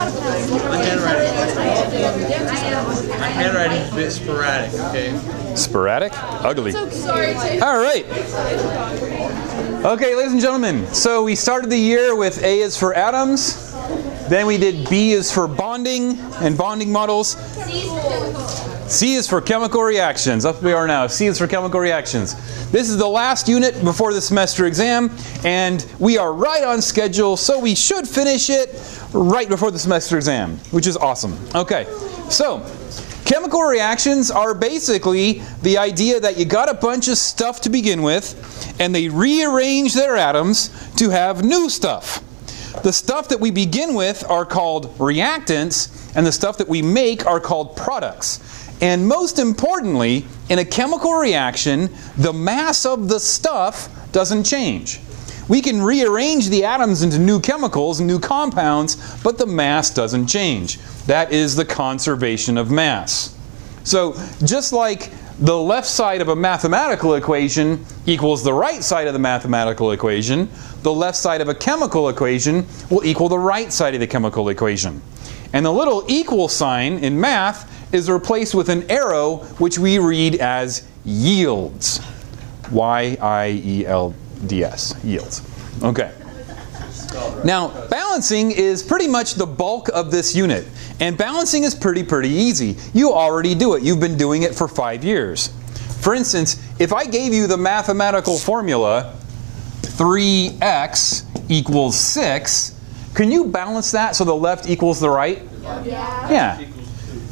My handwriting's a bit sporadic, okay? Sporadic? Ugly. So sorry. All right. Okay, ladies and gentlemen, so we started the year with A is for atoms. Then we did B is for bonding and bonding models. C is for chemical reactions. Up we are now. C is for chemical reactions. This is the last unit before the semester exam, and we are right on schedule, so we should finish it right before the semester exam, which is awesome. Okay, so chemical reactions are basically the idea that you got a bunch of stuff to begin with, and they rearrange their atoms to have new stuff. The stuff that we begin with are called reactants, and the stuff that we make are called products. And most importantly, in a chemical reaction, the mass of the stuff doesn't change. We can rearrange the atoms into new chemicals and new compounds, but the mass doesn't change. That is the conservation of mass. So just like the left side of a mathematical equation equals the right side of the mathematical equation, the left side of a chemical equation will equal the right side of the chemical equation. And the little equal sign in math is replaced with an arrow, which we read as yields. Y-I-E-L-D-S. Yields. Okay. Now, balancing is pretty much the bulk of this unit. And balancing is pretty easy. You already do it. You've been doing it for 5 years. For instance, if I gave you the mathematical formula 3x equals 6, can you balance that so the left equals the right? Yeah.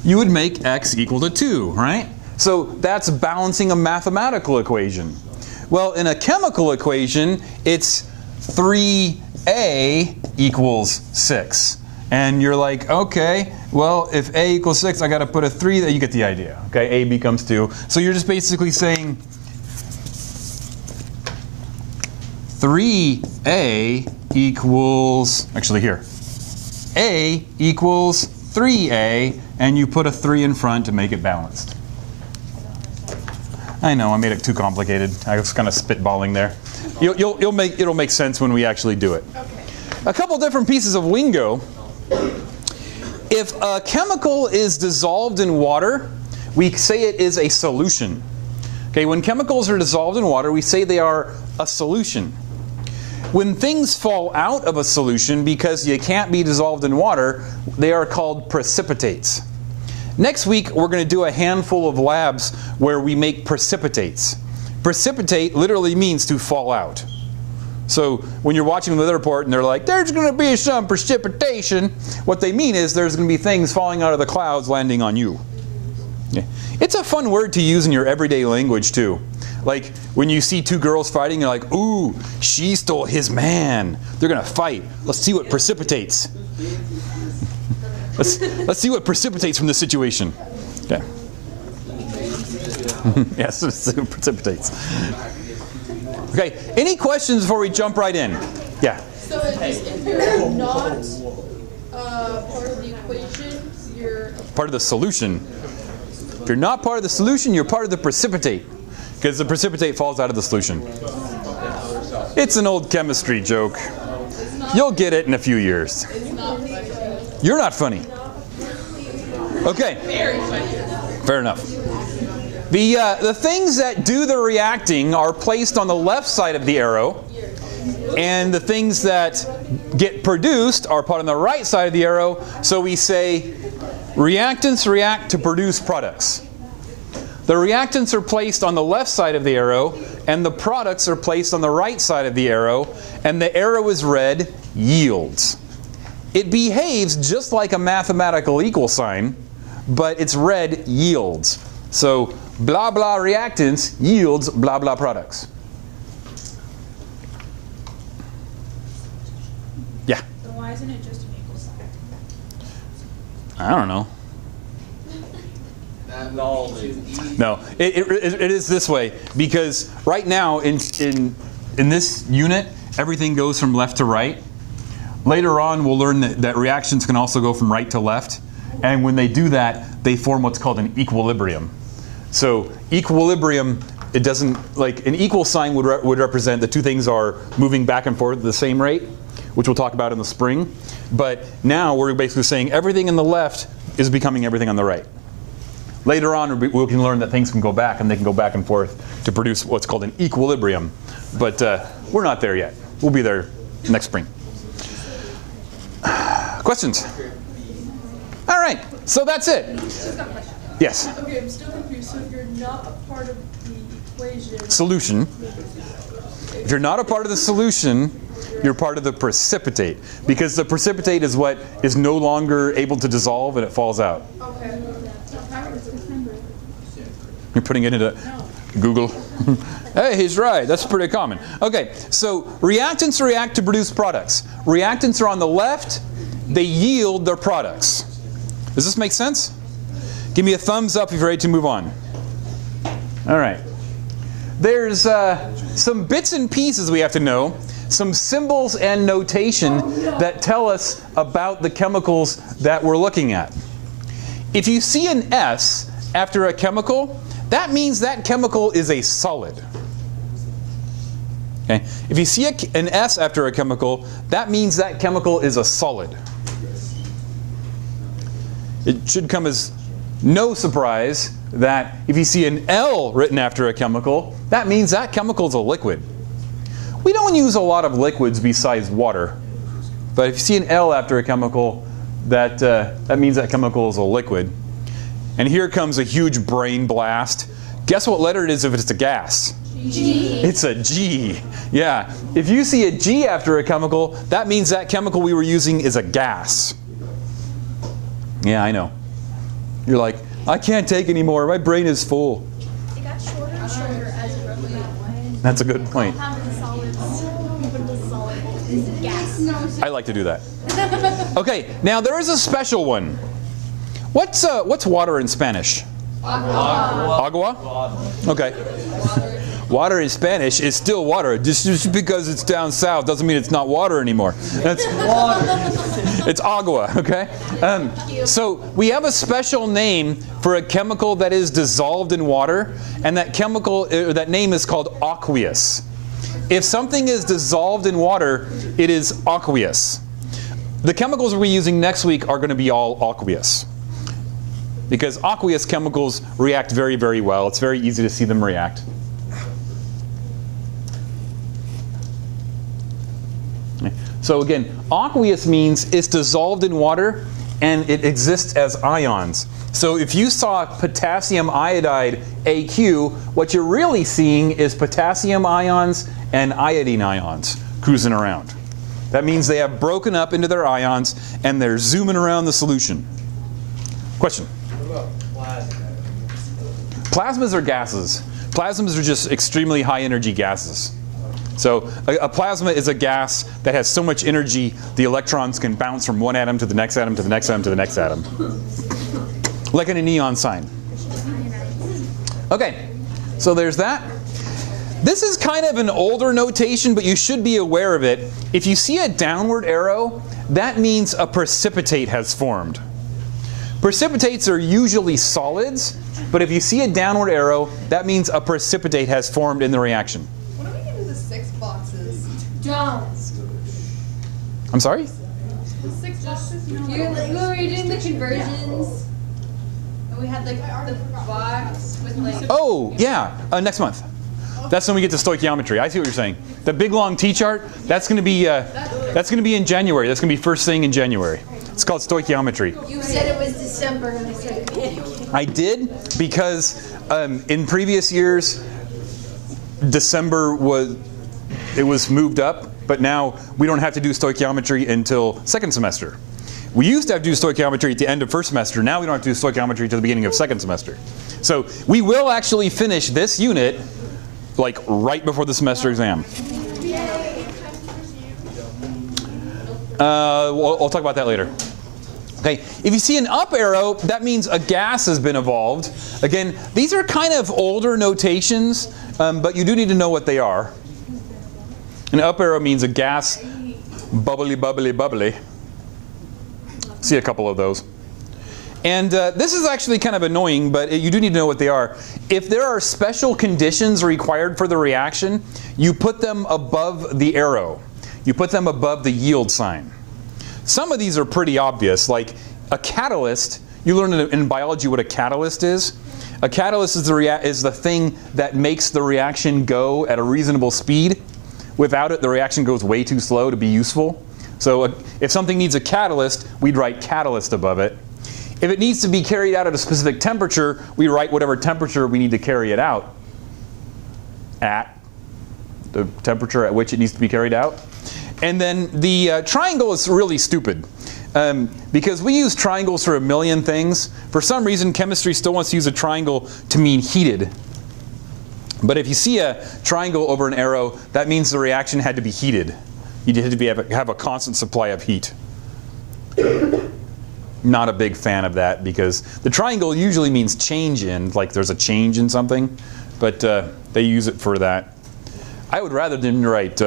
You would make x equal to 2, right? So that's balancing a mathematical equation. Well, in a chemical equation, it's 3a equals 6. And you're like, okay, well, if a equals 6, I got to put a 3 there. You get the idea. Okay, a becomes 2. So you're just basically saying 3a equals, actually here, a equals 3a, and you put a 3 in front to make it balanced. I know, I made it too complicated. I was kind of spitballing there. It'll make sense when we actually do it. Okay. A couple different pieces of lingo. If a chemical is dissolved in water, we say it is a solution. Okay, when chemicals are dissolved in water, we say they are a solution. When things fall out of a solution because you can't be dissolved in water, they are called precipitates. Next week, we're going to do a handful of labs where we make precipitates. Precipitate literally means to fall out. So when you're watching the weather report and they're like, there's going to be some precipitation, what they mean is there's going to be things falling out of the clouds landing on you. Yeah. It's a fun word to use in your everyday language too. Like when you see two girls fighting, you're like, ooh, she stole his man. They're going to fight. Let's see what precipitates. Let's see what precipitates from this situation. Okay. Yes, it precipitates. Okay, any questions before we jump right in? Yeah? So if you're not part of the equation, you're part of the solution. If you're not part of the solution, you're part of the precipitate. Because the precipitate falls out of the solution. It's an old chemistry joke. You'll get it in a few years. You're not funny. Okay. Fair enough. The things that do the reacting are placed on the left side of the arrow, and the things that get produced are put on the right side of the arrow. So we say reactants react to produce products. The reactants are placed on the left side of the arrow, and the products are placed on the right side of the arrow, and the arrow is read yields. It behaves just like a mathematical equal sign, but it's read yields. So blah blah reactants yields blah blah products. Yeah? So why isn't it just an equal sign? I don't know. No, it is this way, because right now in this unit, everything goes from left to right. Later on, we'll learn that reactions can also go from right to left. And when they do that, they form what's called an equilibrium. So equilibrium it doesn't, like an equal sign would represent the two things are moving back and forth at the same rate, which we'll talk about in the spring. But now we're basically saying everything in the left is becoming everything on the right. Later on, we can learn that things can go back, and they can go back and forth to produce what's called an equilibrium. But we're not there yet. We'll be there next spring. Questions? All right, so that's it. Just got a question. Yes? Okay, I'm still confused. So if you're not a part of the equation... Solution. If you're not a part of the solution, you're part of the precipitate. Because the precipitate is what is no longer able to dissolve and it falls out. Okay. You're putting it into Google. Hey, he's right. That's pretty common. Okay, so reactants react to produce products. Reactants are on the left. They yield their products. Does this make sense? Give me a thumbs up if you're ready to move on. All right. There's some bits and pieces we have to know, some symbols and notation that tell us about the chemicals that we're looking at. If you see an S after a chemical, that means that chemical is a solid. Okay? If you see an S after a chemical, that means that chemical is a solid. It should come as no surprise that if you see an L written after a chemical, that means that chemical is a liquid. We don't use a lot of liquids besides water. But if you see an L after a chemical, that means that chemical is a liquid. And here comes a huge brain blast. Guess what letter it is if it's a gas? G. It's a G. Yeah. If you see a G after a chemical, that means that chemical we were using is a gas. Yeah, I know. You're like, I can't take anymore. My brain is full. It got shorter and shorter as it went. That's a good point. Gas. I like to do that. Okay, now there is a special one. What's water in Spanish? Agua? Okay. Water in Spanish is still water. Just because it's down south doesn't mean it's not water anymore. That's water. It's agua, okay? So we have a special name for a chemical that is dissolved in water, and that name is called aqueous. If something is dissolved in water, it is aqueous. The chemicals we're using next week are going to be all aqueous. Because aqueous chemicals react very, very well. It's very easy to see them react. So again, aqueous means it's dissolved in water and it exists as ions. So if you saw potassium iodide AQ, what you're really seeing is potassium ions and iodine ions cruising around. That means they have broken up into their ions and they're zooming around the solution. Question? What about plasma? Plasmas are gases. Plasmas are just extremely high energy gases. So a plasma is a gas that has so much energy the electrons can bounce from one atom to the next atom to the next atom to the next atom. Like in a neon sign. Okay, so there's that. This is kind of an older notation, but you should be aware of it. If you see a downward arrow, that means a precipitate has formed. Precipitates are usually solids, but if you see a downward arrow, that means a precipitate has formed in the reaction. What are we going to do the 6 boxes? Don't. I'm sorry? The 6 boxes? When we were doing the conversions, and we had like the box with like... Oh, yeah, next month. That's when we get to stoichiometry. I see what you're saying. The big long T-chart, that's going to be in January. That's going to be first thing in January. It's called stoichiometry. You said it was December, and I started panicking. I did because in previous years, December was moved up, but now we don't have to do stoichiometry until second semester. We used to have to do stoichiometry at the end of first semester. Now we don't have to do stoichiometry until the beginning of second semester. So we will actually finish this unit like right before the semester exam. We'll talk about that later. Okay, if you see an up arrow, that means a gas has been evolved. Again, these are kind of older notations, but you do need to know what they are. An up arrow means a gas, bubbly, bubbly, bubbly. See a couple of those. And this is actually kind of annoying, but you do need to know what they are. If there are special conditions required for the reaction, you put them above the arrow. You put them above the yield sign. Some of these are pretty obvious, like a catalyst. You learn in biology what a catalyst is. A catalyst is the thing that makes the reaction go at a reasonable speed. Without it, the reaction goes way too slow to be useful. So if something needs a catalyst, we'd write catalyst above it. If it needs to be carried out at a specific temperature, we write whatever temperature we need to carry it out at, the temperature at which it needs to be carried out. And then the triangle is really stupid. Because we use triangles for a million things. For some reason, chemistry still wants to use a triangle to mean heated. But if you see a triangle over an arrow, that means the reaction had to be heated. You had to have a constant supply of heat. Not a big fan of that, because the triangle usually means change in, like there's a change in something. But they use it for that. I would rather than write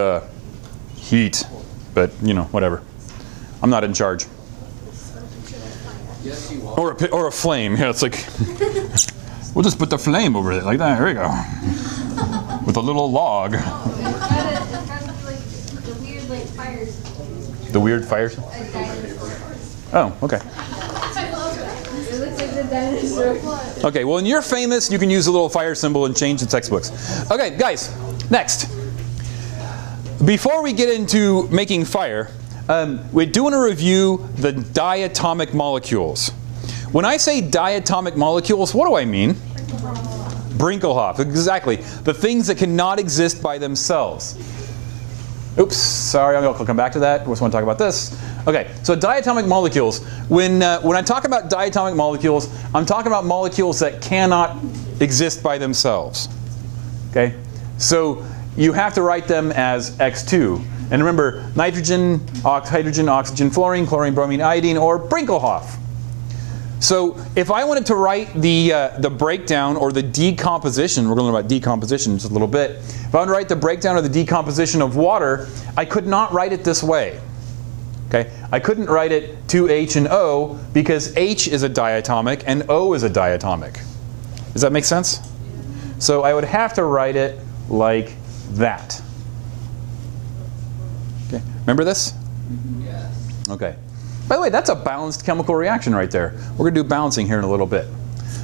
heat, but you know, whatever. I'm not in charge. Yes, you are. Or a flame. Yeah, it's like, we'll just put the flame over it like that. Here we go. With a little log. It's got like the weird like fires. The weird fires? A dinosaur. Oh, okay. It looks like the dinosaur. Okay, well, when you're famous, you can use a little fire symbol and change the textbooks. Okay, guys, next. Before we get into making fire, we're doing a review the diatomic molecules. When I say diatomic molecules, what do I mean? Brinkelhoff, exactly. The things that cannot exist by themselves. Oops, sorry, I'll come back to that. I just want to talk about this. Okay, so diatomic molecules. When I talk about diatomic molecules, I'm talking about molecules that cannot exist by themselves. Okay, so you have to write them as X2. And remember, nitrogen, hydrogen, oxygen, fluorine, chlorine, bromine, iodine, or Brinkelhoff. So if I wanted to write the breakdown or the decomposition, we're going to learn about decomposition in just a little bit. If I wanted to write the breakdown or the decomposition of water, I could not write it this way. Okay? I couldn't write it 2H and O because H is a diatomic and O is a diatomic. Does that make sense? So I would have to write it like that. Okay. Remember this? Yes. Okay. By the way, that's a balanced chemical reaction right there. We're going to do balancing here in a little bit.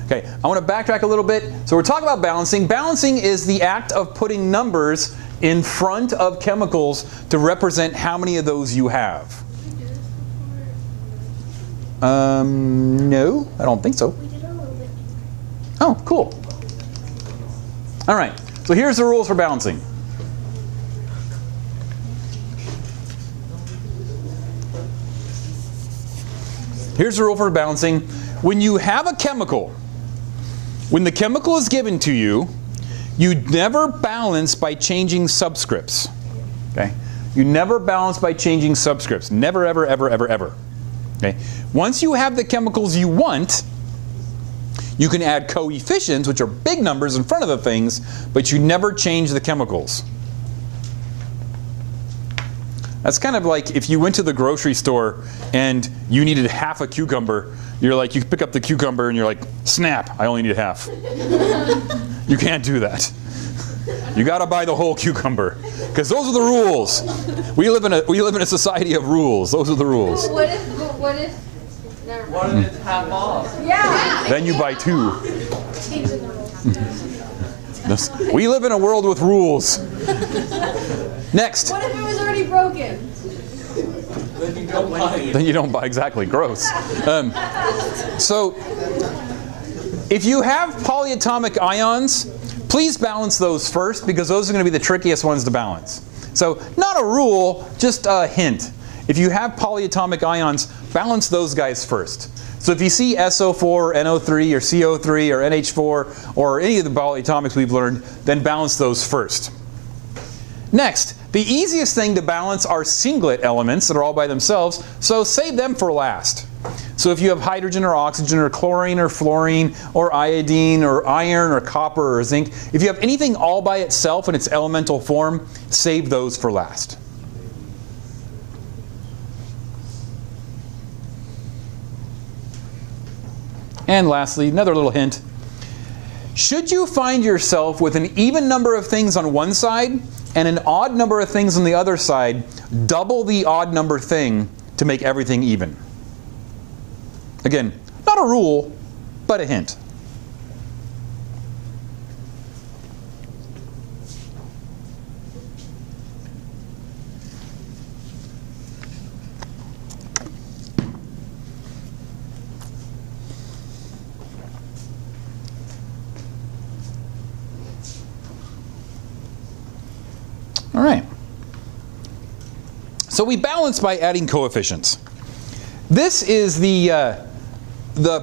Okay, I want to backtrack a little bit. So we're talking about balancing. Balancing is the act of putting numbers in front of chemicals to represent how many of those you have. No, I don't think so. Oh, cool. All right, so here's the rules for balancing. Here's the rule for balancing. When you have a chemical, when the chemical is given to you, you never balance by changing subscripts. Okay? You never balance by changing subscripts. Never, ever, ever, ever, ever. Okay? Once you have the chemicals you want, you can add coefficients, which are big numbers in front of the things, but you never change the chemicals. That's kind of like if you went to the grocery store and you needed half a cucumber. You're like, you pick up the cucumber and you're like, snap, I only need half. You can't do that. You got to buy the whole cucumber because those are the rules. We live in a society of rules. Those are the rules. What if? Never mind. What if it's half off? Yeah. Then you buy two. We live in a world with rules. Next. What if it was already broken? Then you don't buy it. Then you don't buy, exactly, gross. So if you have polyatomic ions, please balance those first because those are going to be the trickiest ones to balance. So not a rule, just a hint. If you have polyatomic ions, balance those guys first. So if you see SO4 or NO3 or CO3 or NH4 or any of the polyatomics we've learned, then balance those first. Next, the easiest thing to balance are singlet elements that are all by themselves, so save them for last. So if you have hydrogen or oxygen or chlorine or fluorine or iodine or iron or copper or zinc, if you have anything all by itself in its elemental form, save those for last. And lastly, another little hint. Should you find yourself with an even number of things on one side and an odd number of things on the other side, double the odd number thing to make everything even. Again, not a rule, but a hint. All right. So we balance by adding coefficients. This is the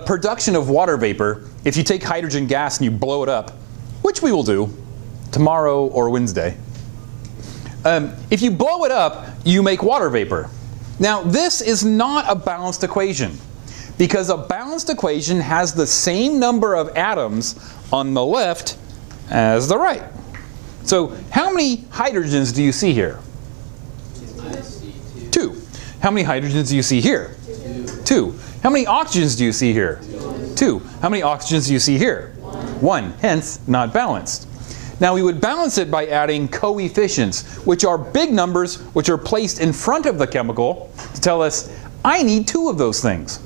production of water vapor if you take hydrogen gas and you blow it up, which we will do tomorrow or Wednesday. If you blow it up, you make water vapor. Now, this is not a balanced equation because a balanced equation has the same number of atoms on the left as the right. So how many hydrogens do you see here? I see 2. How many hydrogens do you see here? 2. How many oxygens do you see here? 2. How many oxygens do you see here? 1. Hence, not balanced. Now we would balance it by adding coefficients, which are big numbers which are placed in front of the chemical to tell us, I need 2 of those things.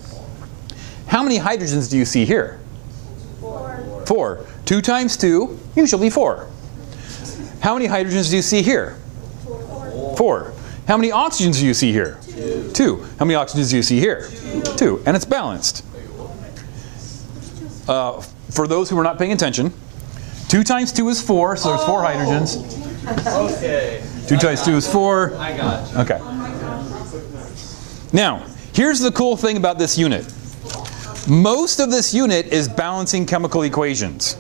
How many hydrogens do you see here? 4. 2 times 2, usually 4. How many hydrogens do you see here? 4. How many oxygens do you see here? 2. How many oxygens do you see here? 2. And it's balanced. For those who are not paying attention, 2 times 2 is 4, so there's 4 hydrogens. Okay. 2 times 2 is 4. I got you. Okay. Now, here's the cool thing about this unit. Most of this unit is balancing chemical equations.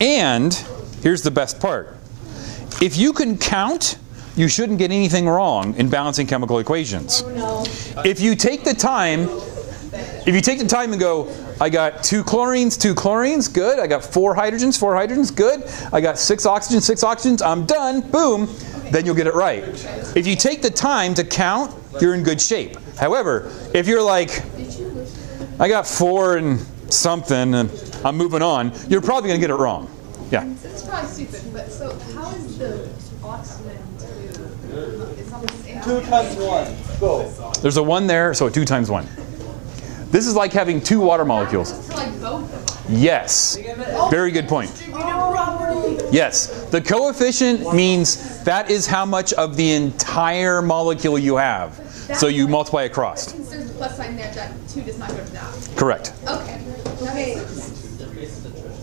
And here's the best part. If you can count, you shouldn't get anything wrong in balancing chemical equations. If you take the time and go, I got 2 chlorines, good. I got 4 hydrogens, good. I got 6 oxygens, I'm done, boom, then you'll get it right. If you take the time to count, you're in good shape. However, if you're like, I got 4 and something and I'm moving on, you're probably going to get it wrong. Yeah. It's probably stupid, but so how is the oxygen it's not the same? 2 times 1. Go. There's a 1 there, so 2 times 1. This is like having 2 water molecules. So like both? Yes. Very good point. Yes. The coefficient means that is how much of the entire molecule you have. So you multiply across. Since there's a plus sign there, that 2 does not go to that. Correct. Okay. Okay.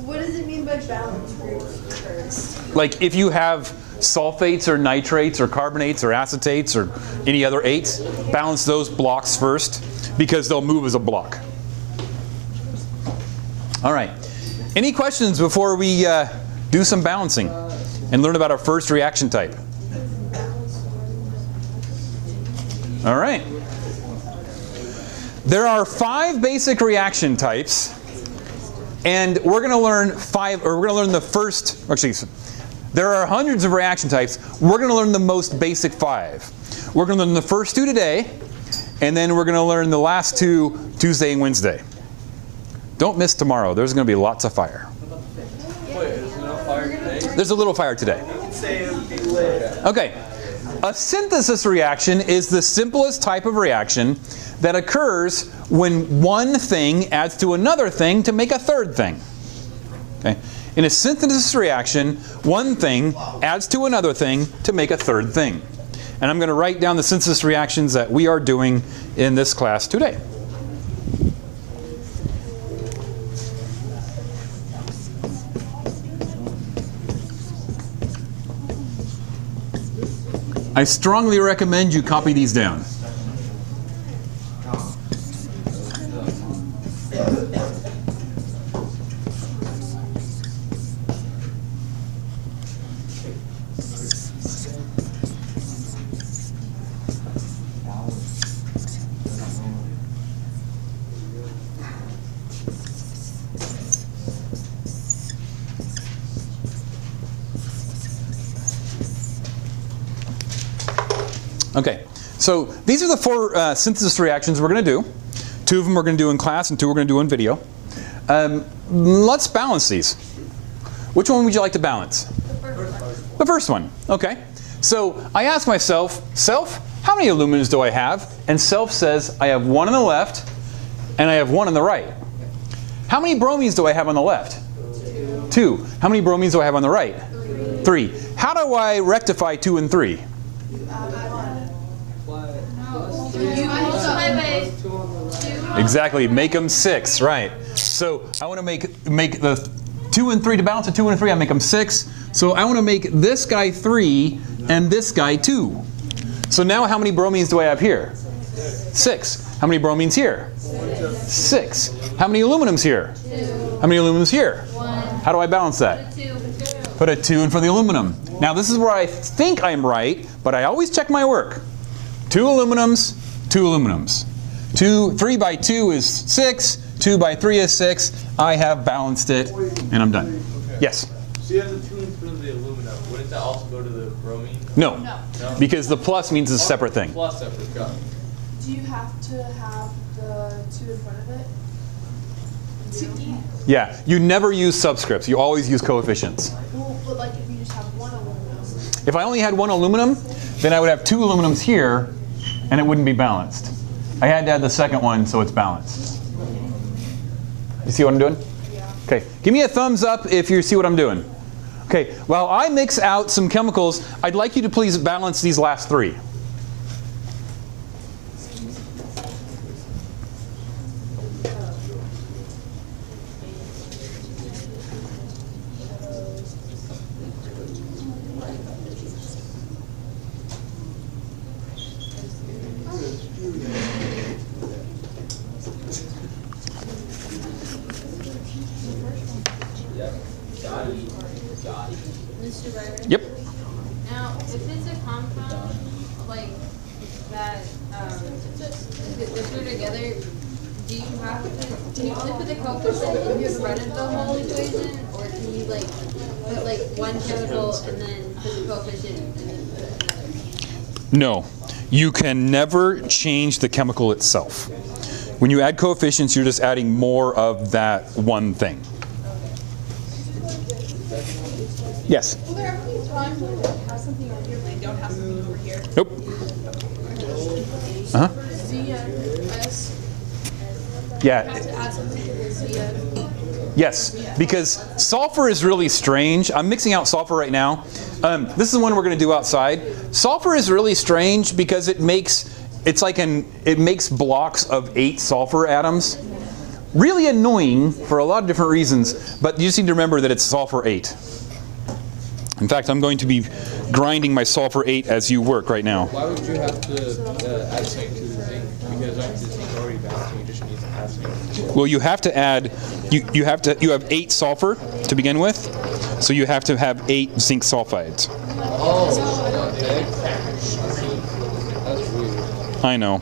What does it mean by balanced groups first? Like if you have sulfates or nitrates or carbonates or acetates or any other 8s, balance those blocks first because they'll move as a block. All right. Any questions before we do some balancing and learn about our first reaction type? All right. There are 5 basic reaction types, and we're going to learn the first. Actually, there are hundreds of reaction types. We're going to learn the most basic 5. We're going to learn the first 2 today, and then we're going to learn the last 2 Tuesday and Wednesday. Don't miss tomorrow. There's going to be lots of fire. Wait, there's no fire today? There's a little fire today. Okay. A synthesis reaction is the simplest type of reaction that occurs when one thing adds to another thing to make a third thing. Okay? In a synthesis reaction, one thing adds to another thing to make a third thing. And I'm going to write down the synthesis reactions that we are doing in this class today. I strongly recommend you copy these down. Okay, so these are the 4 synthesis reactions we're going to do. 2 of them we're going to do in class and 2 we're going to do in video. Let's balance these. Which one would you like to balance? The first one. Okay. So I ask myself, self, how many aluminums do I have? And self says I have 1 on the left and I have 1 on the right. How many bromines do I have on the left? 2. How many bromines do I have on the right? 3. How do I rectify 2 and 3? Exactly. Make them 6. Right. So I want to make the 2 and 3 to balance the 2 and 3. I make them 6. So I want to make this guy 3 and this guy 2. So now how many bromines do I have here? 6. How many bromines here? 6. How many aluminums here? 2. How many aluminums here? 1. How do I balance that? Put a 2 in for the aluminum. Now this is where I think I'm right, but I always check my work. 2 aluminums, 2 aluminums. 3 by 2 is 6. 2 by 3 is 6. I have balanced it, and I'm done. Okay. Yes? So you have the 2 in front of the aluminum. Wouldn't that also go to the bromine? No. Because the plus means it's a separate thing. Plus separate. Got it. Do you have to have the 2 in front of it? Yeah. You never use subscripts. You always use coefficients. Well, but like if you just have 1 aluminum. If I only had 1 aluminum, then I would have 2 aluminums here, and it wouldn't be balanced. I had to add the second one so it's balanced. You see what I'm doing? Yeah. Okay. Give me a thumbs up if you see what I'm doing. Okay. While I mix out some chemicals, I'd like you to please balance these last 3. Mr. Byron? Yep. Now, if it's a compound like that, if they're together, do you have to put the coefficient in front of the whole equation, or can you like put like one chemical and then put the coefficient and then put another? No. You can never change the chemical itself. When you add coefficients, you're just adding more of that one thing. Yes? Will there ever be a time when they have something over here, but they don't have something over here? Nope. Uh-huh. Z and S. Yeah. Have to add something to the Z and. Yes, because sulfur is really strange. I'm mixing out sulfur right now. This is one we're going to do outside. Sulfur is really strange because it makes blocks of 8 sulfur atoms. Really annoying for a lot of different reasons, but you just need to remember that it's sulfur 8. In fact, I'm going to be grinding my sulfur 8 as you work right now. Why would you have to add zinc to the zinc? Because after the zinc already balanced, you just need to add zinc. Well, you have to add. You have 8 sulfur to begin with, so you have to have 8 zinc sulfides. Oh, okay. That's weird. I know.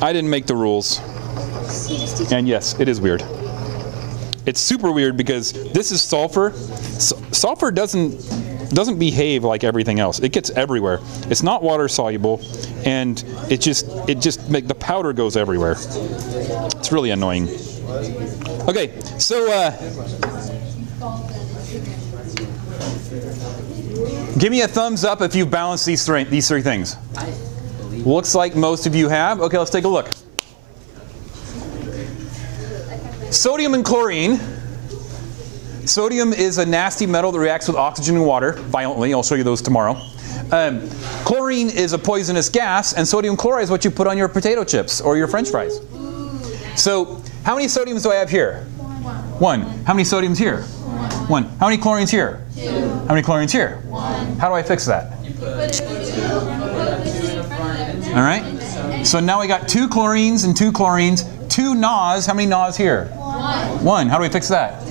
I didn't make the rules. And yes, it is weird. It's super weird because this is sulfur. Sulfur doesn't behave like everything else. It gets everywhere. It's not water soluble, and it just the powder goes everywhere. It's really annoying. Okay, so give me a thumbs up if you've balanced these three things. Looks like most of you have. Okay, let's take a look. Sodium and chlorine. Sodium is a nasty metal that reacts with oxygen and water violently. I'll show you those tomorrow. Chlorine is a poisonous gas, and sodium chloride is what you put on your potato chips or your French fries. So, how many sodiums do I have here? 1. How many sodiums here? 1. How many chlorines here? 2. How many chlorines here? 1. How do I fix that? All right. So now we got 2 chlorines and 2 chlorines. 2 NaS. How many NaS here? 1. How do we fix that?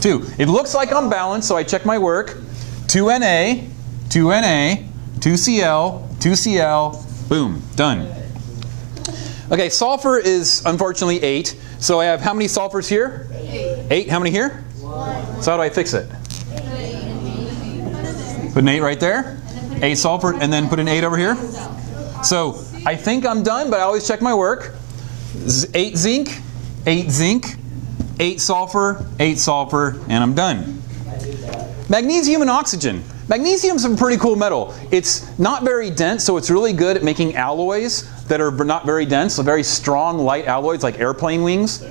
2. It looks like I'm balanced, so I check my work. 2 Na, 2 Na, 2 Cl, 2 Cl. Boom. Done. Okay, sulfur is unfortunately 8. So I have how many sulfurs here? 8. How many here? 1. So how do I fix it? Put an 8 right there. 8 sulfur, and then put an 8 over here. So I think I'm done, but I always check my work. 8 zinc, 8 zinc, 8 sulfur, 8 sulfur, and I'm done. Magnesium and oxygen. Magnesium's a pretty cool metal. It's not very dense, so it's really good at making alloys that are not very dense, so very strong, light alloys like airplane wings.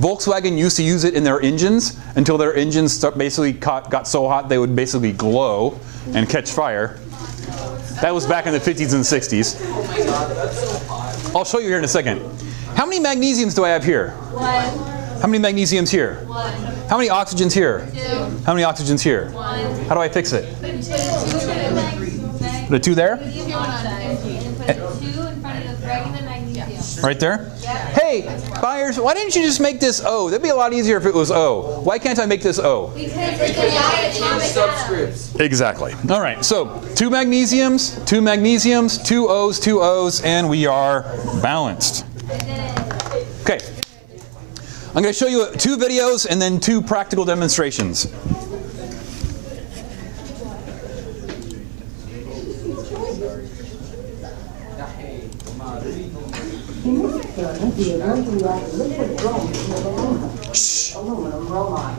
Volkswagen used to use it in their engines until their engines basically got so hot they would basically glow and catch fire. That was back in the 50s and 60s. I'll show you here in a second. How many magnesiums do I have here? 1. How many magnesiums here? 1. How many oxygens here? 2. How many oxygens here? 1. How do I fix it? Put 2. Put a 2 there? And put 2 in front of the regular magnesium. Right there? Hey, buyers, why didn't you just make this O? That'd be a lot easier if it was O. Why can't I make this O? Because it's a diatomic atom. Exactly. All right, so 2 magnesiums, 2 magnesiums, 2 O's, 2 O's, and we are balanced. Okay. I'm going to show you 2 videos and then 2 practical demonstrations. In this experiment, the emerging liquid bronze with aluminum bromide